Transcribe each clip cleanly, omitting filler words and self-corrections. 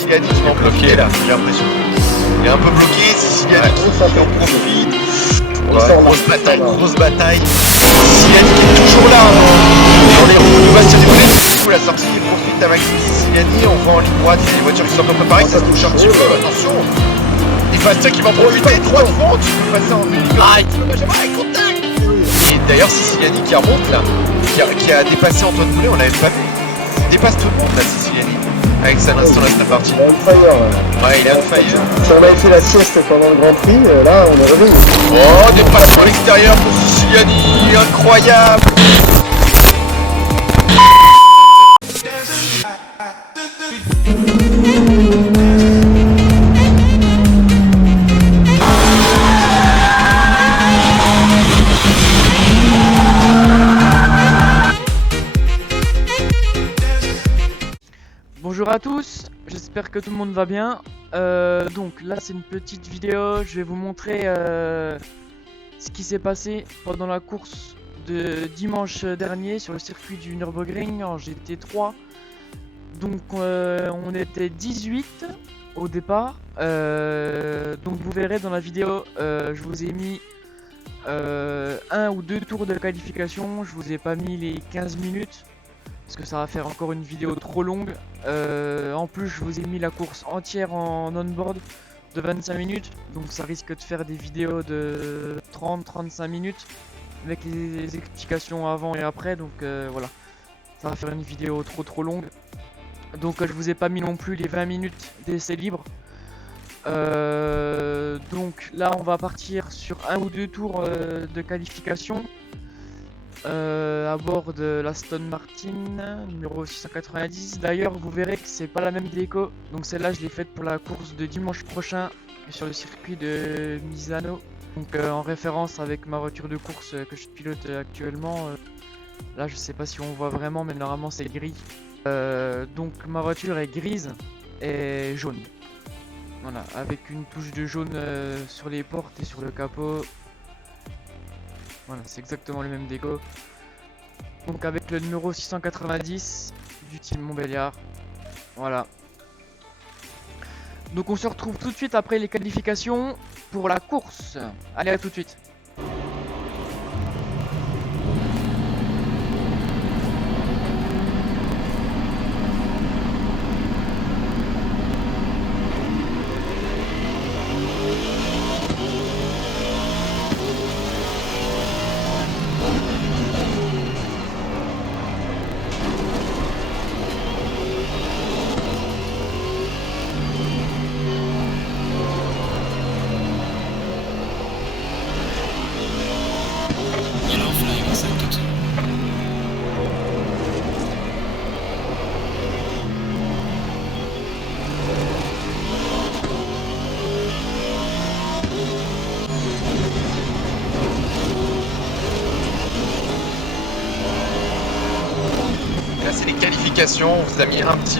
Siciliani qui va en bloquer là, j'ai l'impression. Il est un peu bloqué, Siciliani qui en profite. Grosse bataille. Siciliani qui est toujours là dans les roues de Bastien Dubélé. Du coup, la sortie, il profite avec Siciliani. On va en ligne droite, il y a des voitures qui sont un peu préparées, ça se touche un petit peu, attention. Et Bastien qui va en profiter, droit devant, tu peux passer en ligne. Contact. Et d'ailleurs, Siciliani qui remonte là, qui a dépassé Antoine Boulet, on l'avait pas vu. Il dépasse tout le monde là, Siciliani. Avec sa l'instant la partie. Il est on fire. Ouais, il est on fire. Si on avait fait la sieste pendant le Grand Prix, là on est revenu. Oh, dépassement à l'extérieur pour Siciliani, incroyable. Bonjour à tous, j'espère que tout le monde va bien. Donc là c'est une petite vidéo, je vais vous montrer ce qui s'est passé pendant la course de dimanche dernier sur le circuit du Nürburgring en GT3. Donc on était 18 au départ, donc vous verrez dans la vidéo, je vous ai mis 1 ou 2 tours de qualification, je vous ai pas mis les 15 minutes. Parce que ça va faire encore une vidéo trop longue. En plus je vous ai mis la course entière en on-board de 25 minutes. Donc ça risque de faire des vidéos de 30-35 minutes. Avec les explications avant et après. Donc voilà. Ça va faire une vidéo trop longue. Donc je vous ai pas mis non plus les 20 minutes d'essai libre. Donc là on va partir sur 1 ou 2 tours de qualification. À bord de l'Aston Martin numéro 690. D'ailleurs vous verrez que c'est pas la même déco, donc celle-là je l'ai faite pour la course de dimanche prochain sur le circuit de Misano, donc en référence avec ma voiture de course que je pilote actuellement. Là je sais pas si on voit vraiment, mais normalement c'est gris. Donc ma voiture est grise et jaune, voilà, avec une touche de jaune sur les portes et sur le capot. Voilà, c'est exactement le même déco. Donc avec le numéro 690 du team Montbéliard. Voilà. Donc on se retrouve tout de suite après les qualifications pour la course. Allez, à tout de suite.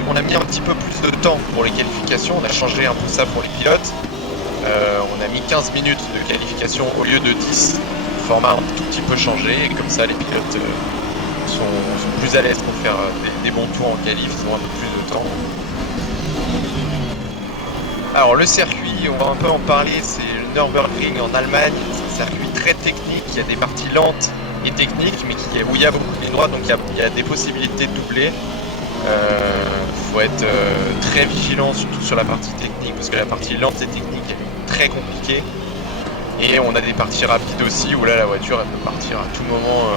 On a mis un petit peu plus de temps pour les qualifications, on a changé un peu ça pour les pilotes. On a mis 15 minutes de qualification au lieu de 10. Le format a un tout petit peu changé et comme ça les pilotes sont plus à l'aise pour faire des bons tours en qualif, ils ont un peu plus de temps. Alors le circuit, on va un peu en parler, c'est le Nürburgring en Allemagne, c'est un circuit très technique, il y a des parties lentes et techniques, mais où il y a beaucoup de lignes droites, donc il y a des possibilités de doubler. Faut être très vigilant, surtout sur la partie technique, parce que la partie lente et technique est très compliquée. Et on a des parties rapides aussi, où là la voiture elle peut partir à tout moment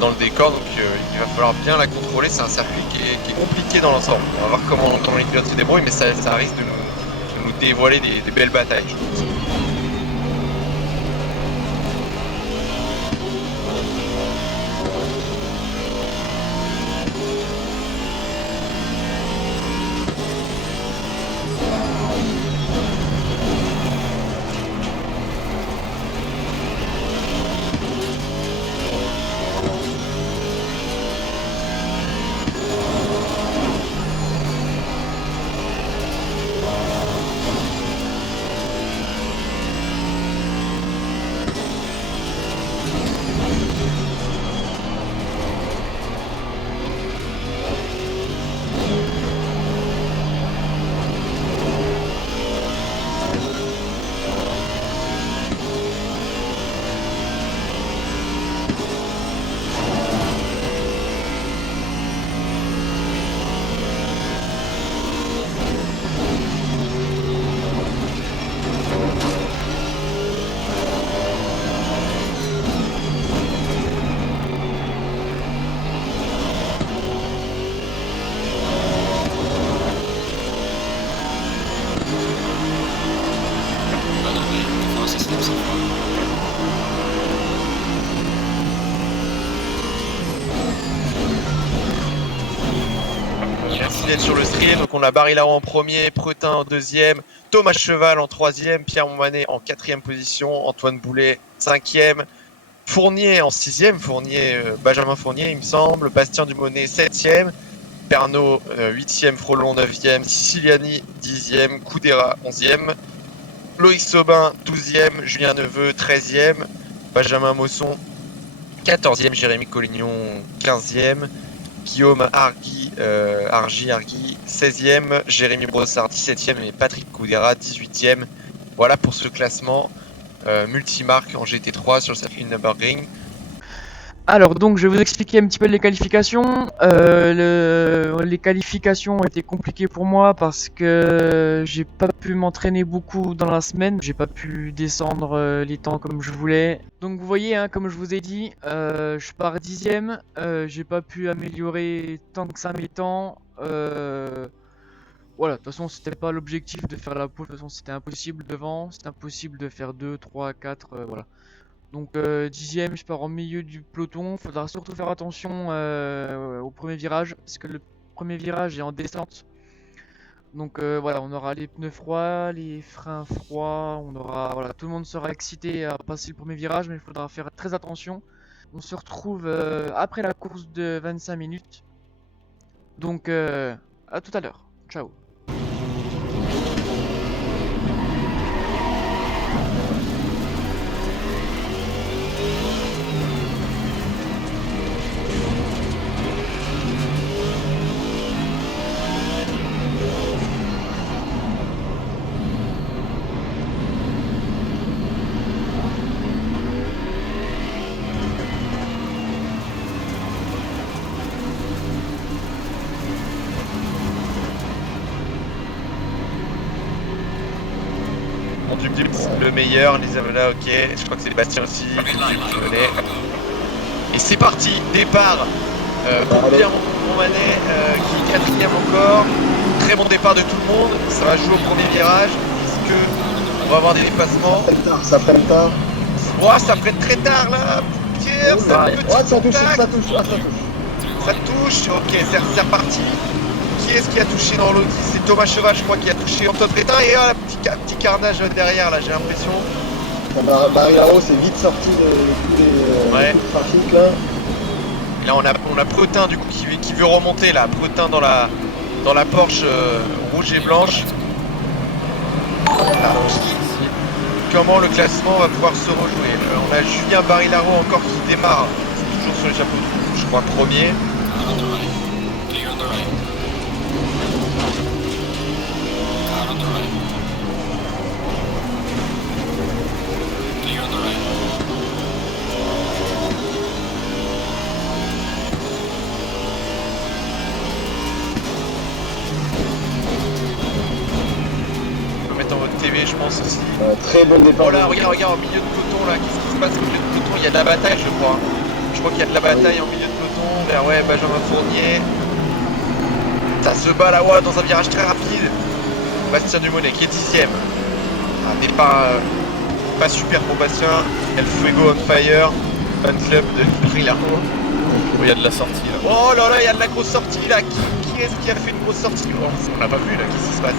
dans le décor, donc il va falloir bien la contrôler. C'est un circuit qui est compliqué dans l'ensemble. On va voir comment les pilotes se débrouillent, mais ça risque de nous dévoiler des belles batailles, je pense. quatrième, donc on a Barry Laro en premier, Pretin en deuxième, Thomas Cheval en troisième, Pierre Monmanet en quatrième position, Antoine Boulet cinquième, Fournier en sixième, Benjamin Fournier il me semble, Bastien Dumonet septième, Pernod 8e, Frolon 9e, Siciliani 10e, Coudera 11e, Loïc Saubin 12e, Julien Neveu 13e, Benjamin Mosson 14e, Jérémy Collignon 15e, Guillaume Argy 16e, Jérémy Brossard 17e et Patrick Coudera 18e. Voilà pour ce classement multimarque en GT3 sur le circuit Nürburgring. Alors donc je vais vous expliquer un petit peu les qualifications. Les qualifications ont été compliquées pour moi parce que j'ai pas pu m'entraîner beaucoup dans la semaine. J'ai pas pu descendre les temps comme je voulais. Donc vous voyez, hein, comme je vous ai dit, je pars 10ème. J'ai pas pu améliorer tant que ça mes temps. Voilà, de toute façon c'était pas l'objectif de faire la pole. De toute façon c'était impossible devant. C'était impossible de faire 2, 3, 4, voilà. Donc 10ème, je pars en milieu du peloton. Faudra surtout faire attention au premier virage, parce que le premier virage est en descente. Donc voilà, on aura les pneus froids, les freins froids, voilà, tout le monde sera excité à passer le premier virage, mais il faudra faire très attention. On se retrouve après la course de 25 minutes. Donc à tout à l'heure. Ciao. Le meilleur, les là, ok, je crois que c'est Bastien aussi, et c'est parti, départ pour Pierre Monmanet qui est quatrième encore, très bon départ de tout le monde, ça va jouer au premier virage, est-ce que on va avoir des dépassements? Ça freine tard. Oh, ça freine très tard là, Pierre, c'est un petit ça touche, contact. ça touche, ça touche. Ça touche, ok, c'est reparti. Qui est-ce qui a touché dans l'Audi? C'est Thomas Cheval, je crois, qui a touché Antoine Prétin. Et petit carnage derrière, là, j'ai l'impression. Barry Laro s'est vite sorti de trafic, là. Et là, on a Pretin, du coup, qui veut remonter, là. Pretin dans la Porsche rouge et blanche. Comment le classement va pouvoir se rejouer? On a Julien Barry Laro encore qui démarre. C'est toujours sur le chapeau de roue, je crois, premier. TV, je pense aussi. Très bon départ. Oh là, regarde, au milieu de peloton là, qu'est-ce qui se passe au milieu de peloton? Il y a de la bataille, je crois. Je crois qu'il y a de la bataille au milieu de peloton vers Benjamin Fournier. Ça se bat là, ouais, dans un virage très rapide. Bastien Dumonet qui est 10ème. Un départ pas super pour Bastien. El Fuego on fire. Fan club de Barry Laro. Il y a de la sortie là. Oh là là, il y a de la grosse sortie là. Qui est-ce qui a fait une grosse sortie? Oh, on l'a pas vu là, qu'est-ce qui se passe?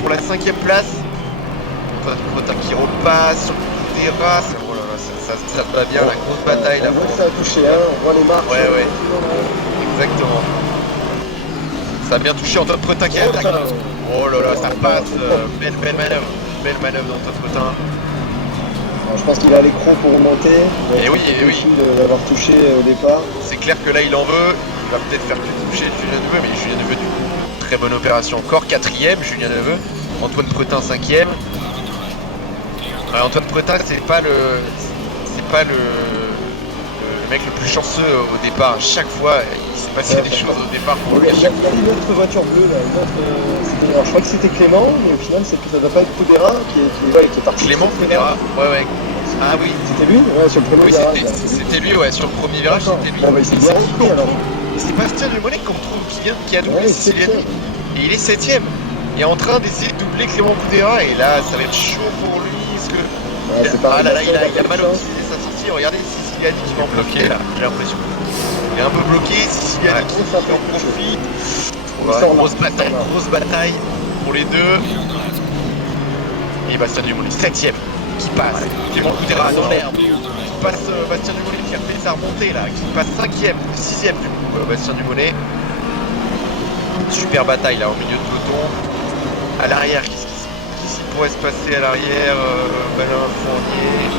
Pour la 5ème place, Pretin qui repasse sur le terrasse. Oh là là, ça va bien, la grosse bataille là. On voit que ça a touché, hein, on voit les marques. Ouais, exactement. Ça a bien touché Antoine Pretin qui attaque. Oh là là, ça passe. Belle manœuvre. Belle manœuvre d'Antoine Pretin. Je pense qu'il a l'écran pour remonter. Et oui, d'avoir touché au départ. C'est clair que là, il en veut. Il va peut-être faire que toucher Julien Neveu, mais Julien Neveu, du coup, très bonne opération encore. 4ème, Julien Neveu. Antoine Pretin, 5ème. Antoine Pretin, c'est pas le mec le plus chanceux au départ. Chaque fois, il s'est passé des choses au départ pour lui. Il y a une autre voiture bleue là. Alors, je crois que c'était Clément, mais au final, ça ne doit pas être Poudera qui est parti. Clément Poudera, ouais. Ah oui. C'était lui? Ouais, sur le premier virage. C'était lui, ouais, sur le premier virage, c'était lui. Bon, bah, il s'est bien repris alors. Et c'est Bastien Dumollet qu'on trouve qui a doublé Siciliani. Et il est 7ème. Il est en train d'essayer de doubler Clément Poudera. Et là, ça va être chaud pour lui. Parce que ah là là, il a mal optimisé sa sortie. Regardez Siciliani qui va en bloquer là, j'ai l'impression. Il est un peu bloqué, Siciliani qui en profite. Grosse bataille pour les deux. Et Bastien Dumollet, 7ème, qui passe. Clément Poudera dans l'herbe. Qui passe Bastien Dumollet qui a fait sa remontée là, qui passe 5ème, 6ème du coup, Bastien Dumollet. Super bataille là au milieu de peloton. À l'arrière, qu'est-ce qui pourrait se passer à l'arrière? Benjamin Fournier.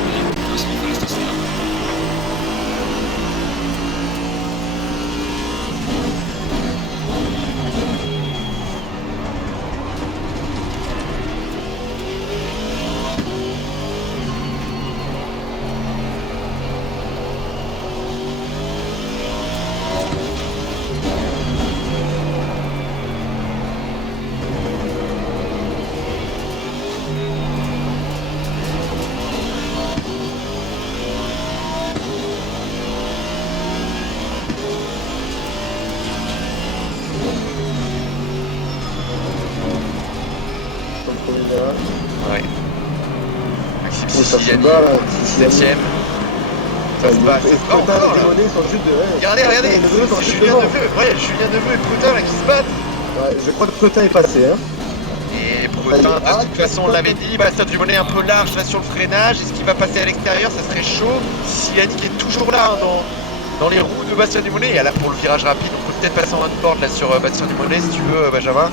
Ouais. Maxime Siciliani, 7ème. Ça se bat, encore là. Regardez, c'est Julien Neveu. Ouais, Julien Neveu et Pretin là qui se battent. Ouais, je crois que Pretin est passé, hein. Et Pretin, de toute façon, on l'avait dit, Bastien Dumollet un peu large là sur le freinage. Est-ce qu'il va passer à l'extérieur? Ça serait chaud. Siciliani qui est toujours là hein, dans les roues de Bastien Dumollet. Et là pour le virage rapide, on peut peut-être passer en one-board là sur Bastien Dumollet si tu veux, Benjamin.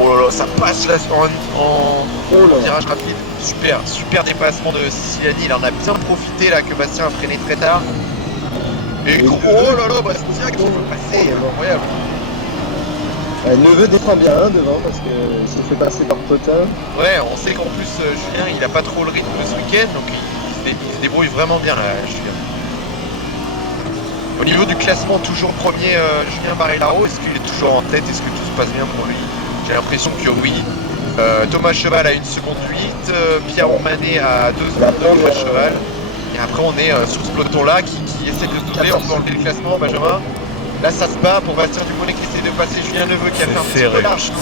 Oh là là, ça passe là en virage rapide. Super dépassement de Siciliani. Il en a bien profité là que Bastien a freiné très tard. Et oh là là, Bastien qui peut passer, incroyable. Neveu défend bien devant parce qu'il s'est fait passer par Pretin. Ouais, on sait qu'en plus Julien il a pas trop le rythme ce week-end, donc il se débrouille vraiment bien là, Julien. Au niveau du classement, toujours premier Julien Barrellaro, est-ce qu'il est toujours en tête? Est-ce que tout se passe bien pour lui? J'ai l'impression que oui. Thomas Cheval à 1 seconde 8, Pierre Manet à 2 secondes de Thomas Cheval. Et après on est sur ce peloton là qui essaie de se doubler, on peut enlever le classement, Benjamin. Là ça se bat pour Bastien Dumollet qui essaie de passer Julien Neveu qui a fait un petit peu large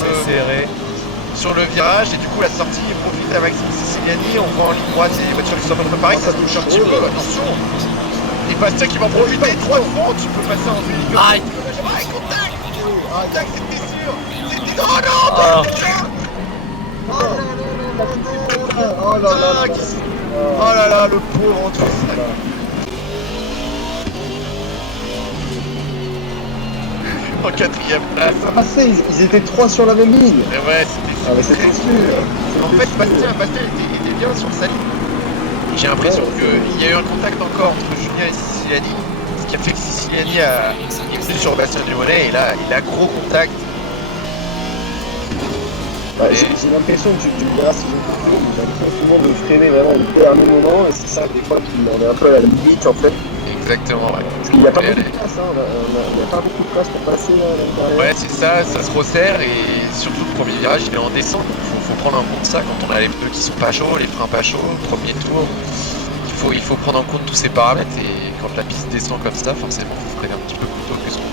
sur le virage. Et du coup la sortie il profite à Maxime Siciliani, on voit en ligne droite les voitures qui sont préparées, ça se touche un petit peu, attention. Et Bastien qui va en profiter, 3 secondes, tu peux passer en une ligne. Contact, c'était sûr. C'était... Oh non, oh là là, le pauvre Antoine. En 4ème place. Ils étaient 3 sur la même ligne. Et ouais, c'était sûr. En fait, Bastien était bien sur sa ligne. J'ai l'impression qu'il y a eu un contact encore entre Julien et Siciliani, ce qui a fait que Siciliani est venu sur Bastien Dumollet et là, il a gros contact. Ouais, j'ai l'impression que tu me verras si j'ai l'impression que tout le monde veut freiner vraiment au dernier moment et c'est ça des fois qu'on est un peu à la limite en fait. Exactement, ouais. Parce qu'il n'y a pas beaucoup de place, hein. Il n'y a pas beaucoup de place pour passer là. Ouais, c'est ça se resserre et surtout le premier virage il est en descente. Faut prendre en compte ça quand on a les pneus qui sont pas chauds, les freins pas chauds, premier tour. Il faut prendre en compte tous ces paramètres et quand la piste descend comme ça, forcément, il faut freiner un petit peu plus tôt que ce qu'on pense.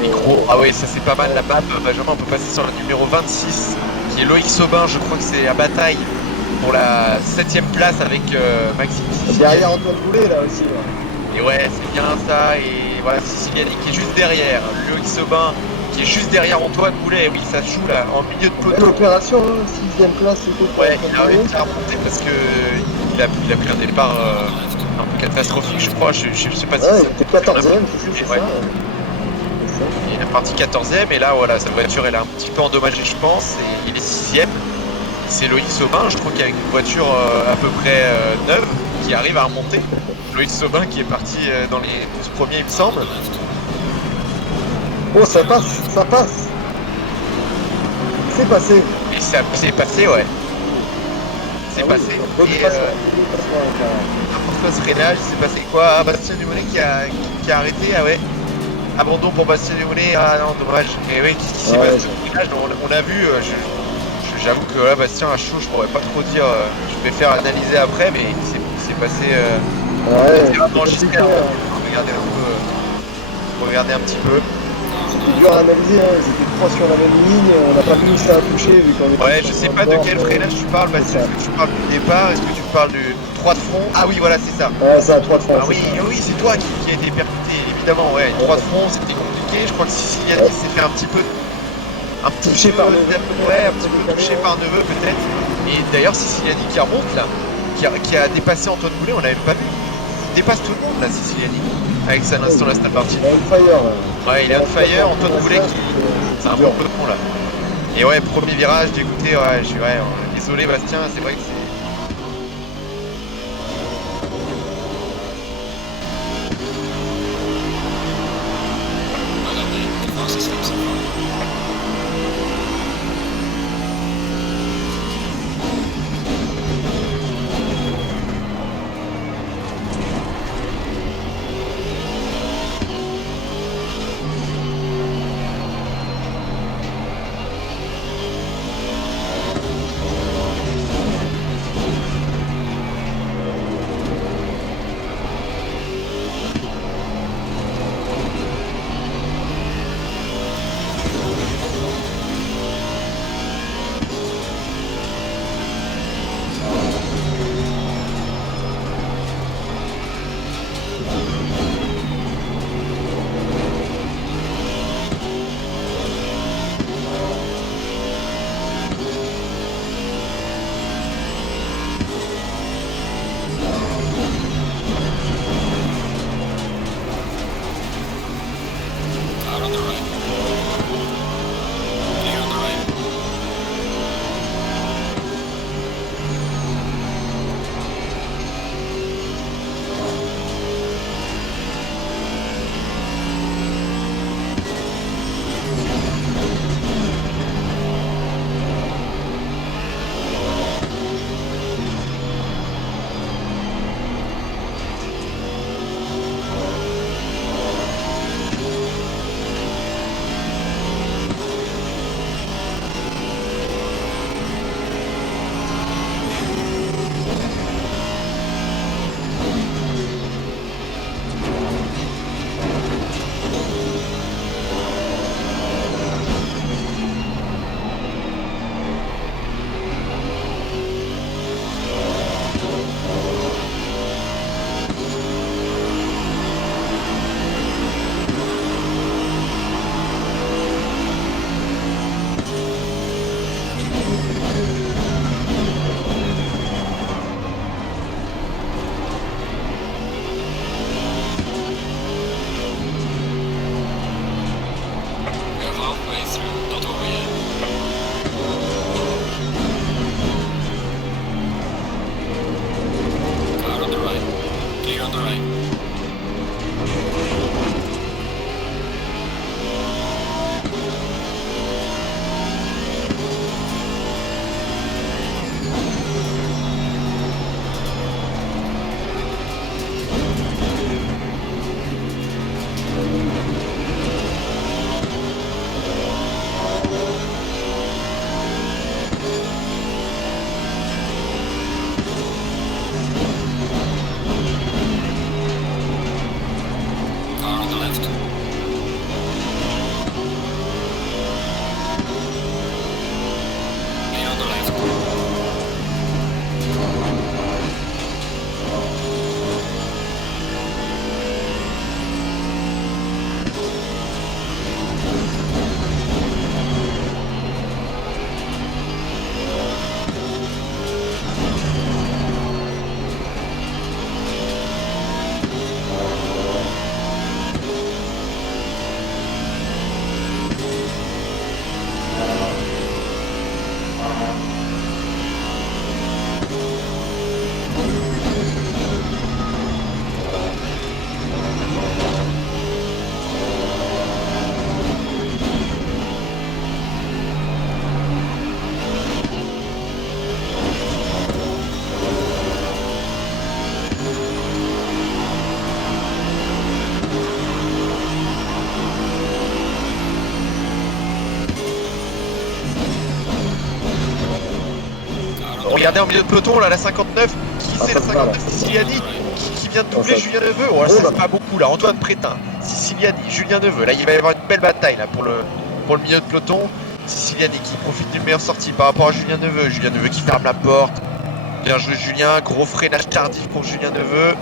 Micro. Ah ouais, ça c'est pas mal la map. Benjamin, on peut passer sur le numéro 26, qui est Loïc Saubin. Je crois que c'est à bataille pour la 7ème place avec Maxime Siciliani. Derrière Antoine Boulet là aussi. Là. Et ouais, c'est bien ça. Et voilà, Siciliani qui est juste derrière. Loïc Saubin qui est juste derrière Antoine Boulet. Oui, ça joue là, en milieu de Belle peloton. opération, hein, 6ème place. Ouais, il a réussi à remonter parce que il a pris un départ un peu catastrophique, je crois. Je sais pas si Ouais, ça- il était 14ème, c'est Ouais. ça. Il est parti 14ème et là voilà, sa voiture elle est un petit peu endommagée je pense et il est 6ème. C'est Loïc Saubin, je crois qu'il y a une voiture à peu près neuve qui arrive à remonter. Loïc Saubin qui est parti dans les 12 premiers il me semble. Oh, ça passe, ça passe. C'est passé. Et ça s'est passé ouais. C'est Ah oui, passé. bonne Et passe, bonne passe, n'importe quoi freinage, il s'est passé quoi? Ah Bastien Dumoulin qui a arrêté, ah ouais. Abandon pour Bastien Dumoulin, ah non dommage. Et oui, qu'est-ce qui s'est Ouais, passé au freinage? On a vu, j'avoue que là Bastien a chaud, je pourrais pas trop dire, je vais faire analyser après, mais c'est passé Ouais, c'est vraiment c'est juste compliqué, là. hein. Regardez un petit peu. C'était dur à analyser, hein. Ils étaient trois sur la même ligne, on n'a pas pu ça à toucher vu qu'on est Ouais, tous je sur sais un pas de bord, quel freinage tu parles, Bastien. ça. Est-ce que tu parles du départ? Est-ce que tu parles du 3 de front? Ah oui, voilà, c'est ça. Ouais, c'est à 3 de France. Ah oui, oui, c'est toi qui a été percuté, évidemment. Ouais, 3 de front, c'était compliqué. Je crois que Siciliani s'est fait un petit peu. Touché par Neveu. Ouais, un petit peu touché par Neveu, peut-être. Et d'ailleurs, Siciliani qui remonte là, qui a dépassé Antoine Boulet, on l'avait pas vu. Il dépasse tout le monde là, Siciliani. Avec sa l'instant la partie. Il est on fire là. Ouais, il est on fire. Antoine Boulet qui. C'est un bon peloton là. Et ouais, premier virage, dégoûté. Ouais, désolé Bastien, c'est vrai que c'est. Regardez en milieu de peloton, là, la 59. Qui Ah, c'est la ça se va, là. 59? Siciliani qui vient de doubler ça- Julien Neveu. Oh, là, Oh, ça là. c'est pas beaucoup, là. Antoine Prétin, Siciliani, Julien Neveu. Là, il va y avoir une belle bataille, là, pour le milieu de peloton. Siciliani qui profite d'une meilleure sortie par rapport à Julien Neveu. Julien Neveu qui ferme la porte. Bien joué, Julien. Gros freinage tardif pour Julien Neveu.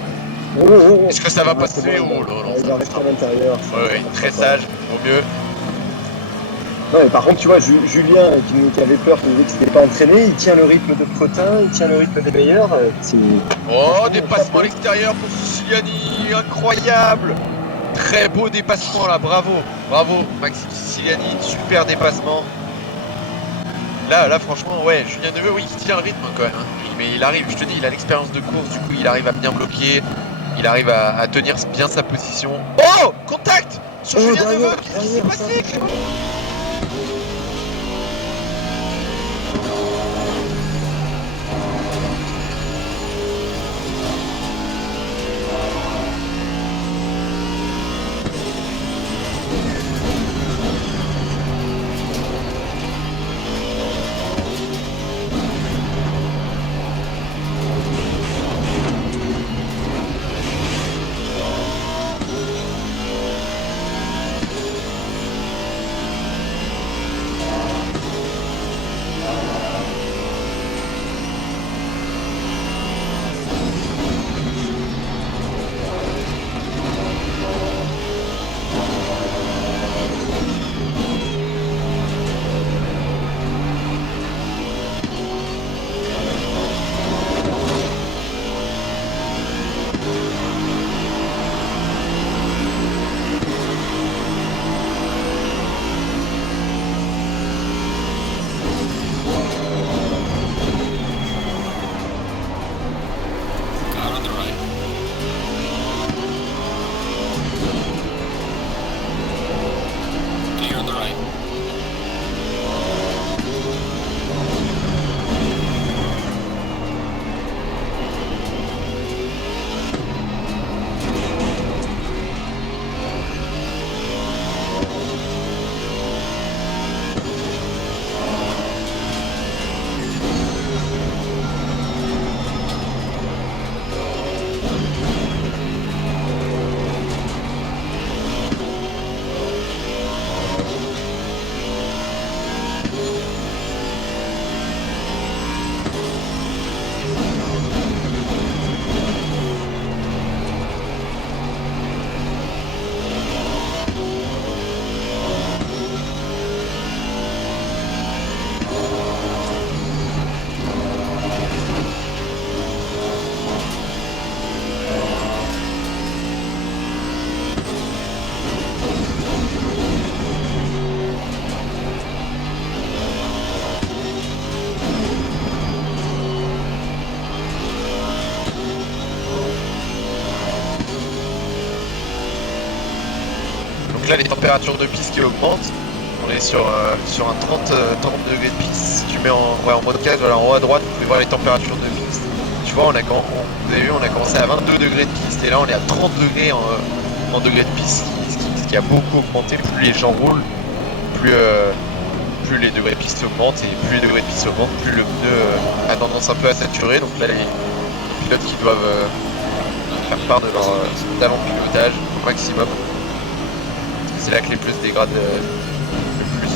Oh, oh, oh. Est-ce que ça va Ah, passer? c'est bon, Oh là là, il va rester à l'intérieur. Ouais, très sage, au mieux. Non, mais par contre, tu vois, Julien, qui avait peur, qui nous disait qu'il s'était pas entraîné, il tient le rythme de Crottin, il tient le rythme des meilleurs. Oh, dépassement à l'extérieur pour Siciliani, incroyable! Très beau dépassement là, bravo, bravo Maxime Siciliani, super dépassement. Là franchement, ouais, Julien Neveu, oui, il tient le rythme quand même. Hein. Mais il arrive, je te dis, il a l'expérience de course, du coup il arrive à bien bloquer, il arrive à tenir bien sa position. Oh, contact sur Julien Neveu, qu'est-ce qui s'est passé? Là les températures de piste qui augmentent, on est sur un 30 degrés de piste. Si tu mets en mode 4, voilà, en haut à droite vous pouvez voir les températures de piste. Tu vois, vous avez vu, on a commencé à 22 degrés de piste et là on est à 30 degrés en degrés de piste, ce qui a beaucoup augmenté. Plus les gens roulent, plus les degrés de piste augmentent, et plus les degrés de piste augmentent, plus le pneu a tendance un peu à saturer. Donc là les pilotes qui doivent faire part de leur talent de pilotage au maximum. C'est là que les pneus se dégradent le plus.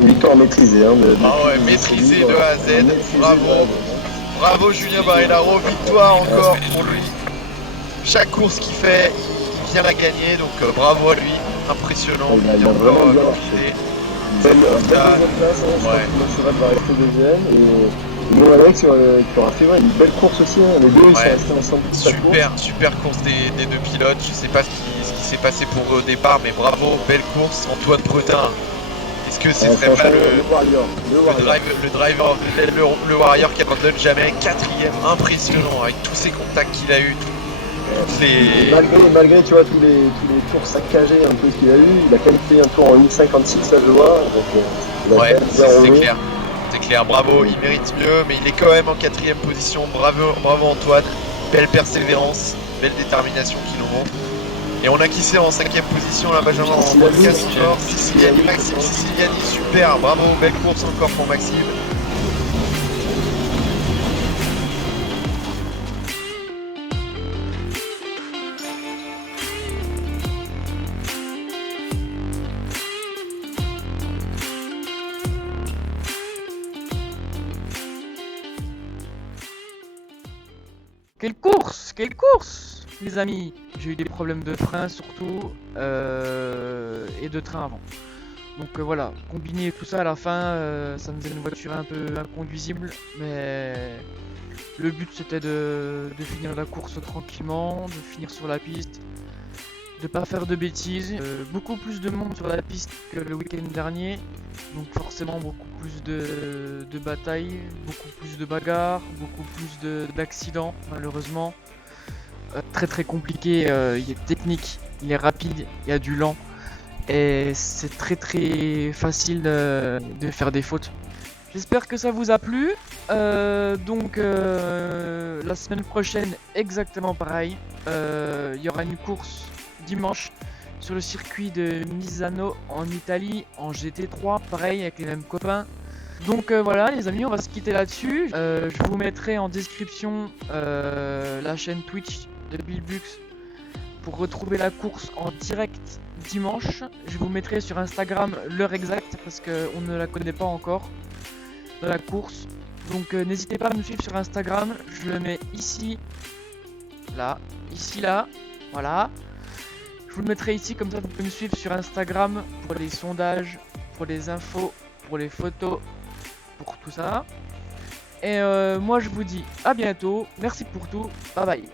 Une victoire maîtrisée. Hein, Ah ouais, maîtrisé de A à Z. Maîtrisée Bravo. de A à Z, hein. Bravo Julien Barrellaro, victoire encore pour lui. Chaque course qu'il fait, il vient la gagner, donc bravo à lui. Impressionnant, Il a il a vraiment encore bien profité. Belle deuxième place, hein, je crois que Montserrat va rester deuxième. Et Mon Alex qui aura fait une belle course aussi. Hein. Les deux ils sont restés ensemble toute la course. Super course des deux pilotes. Je sais pas ce qui s'est passé pour eux au départ, mais bravo, belle course. Antoine Bretin. Est-ce que ce serait pas le Warrior qui abandonne jamais? Quatrième, impressionnant avec tous ces contacts qu'il a eu. Malgré tu vois tous les tours saccagés un peu qu'il a eu, il a quand même fait un tour en 1.56 ça je vois. Donc, ouais, c'est clair, bravo, il mérite mieux, mais il est quand même en quatrième position. Bravo Antoine, belle persévérance, belle détermination qu'il nous montre. Et on a qui c'est en cinquième position là, Benjamin, en podcast encore, Maxime Siciliani, super, bravo, belle course encore pour Maxime. Quelle course, les amis. J'ai eu des problèmes de frein surtout, et de train avant. Donc voilà, combiner tout ça à la fin, ça me faisait une voiture un peu inconduisible, mais le but c'était de finir la course tranquillement, de finir sur la piste, de pas faire de bêtises. Beaucoup plus de monde sur la piste que le week-end dernier, donc forcément beaucoup plus de batailles, beaucoup plus de bagarres, beaucoup plus d'accidents malheureusement. Très compliqué, il est technique, il est rapide, il y a du lent et c'est très facile de faire des fautes. J'espère que ça vous a plu. Donc la semaine prochaine exactement pareil, il y aura une course dimanche sur le circuit de Misano en Italie en GT3, pareil avec les mêmes copains. Donc voilà les amis, on va se quitter là-dessus. Je vous mettrai en description la chaîne Twitch de Billbux pour retrouver la course en direct dimanche. Je vous mettrai sur Instagram l'heure exacte parce qu'on ne la connaît pas encore de la course. Donc n'hésitez pas à me suivre sur Instagram, je le mets ici, là, voilà. Je vous le mettrai ici, comme ça vous pouvez me suivre sur Instagram pour les sondages, pour les infos, pour les photos, pour tout ça. Et moi je vous dis à bientôt, merci pour tout, bye bye.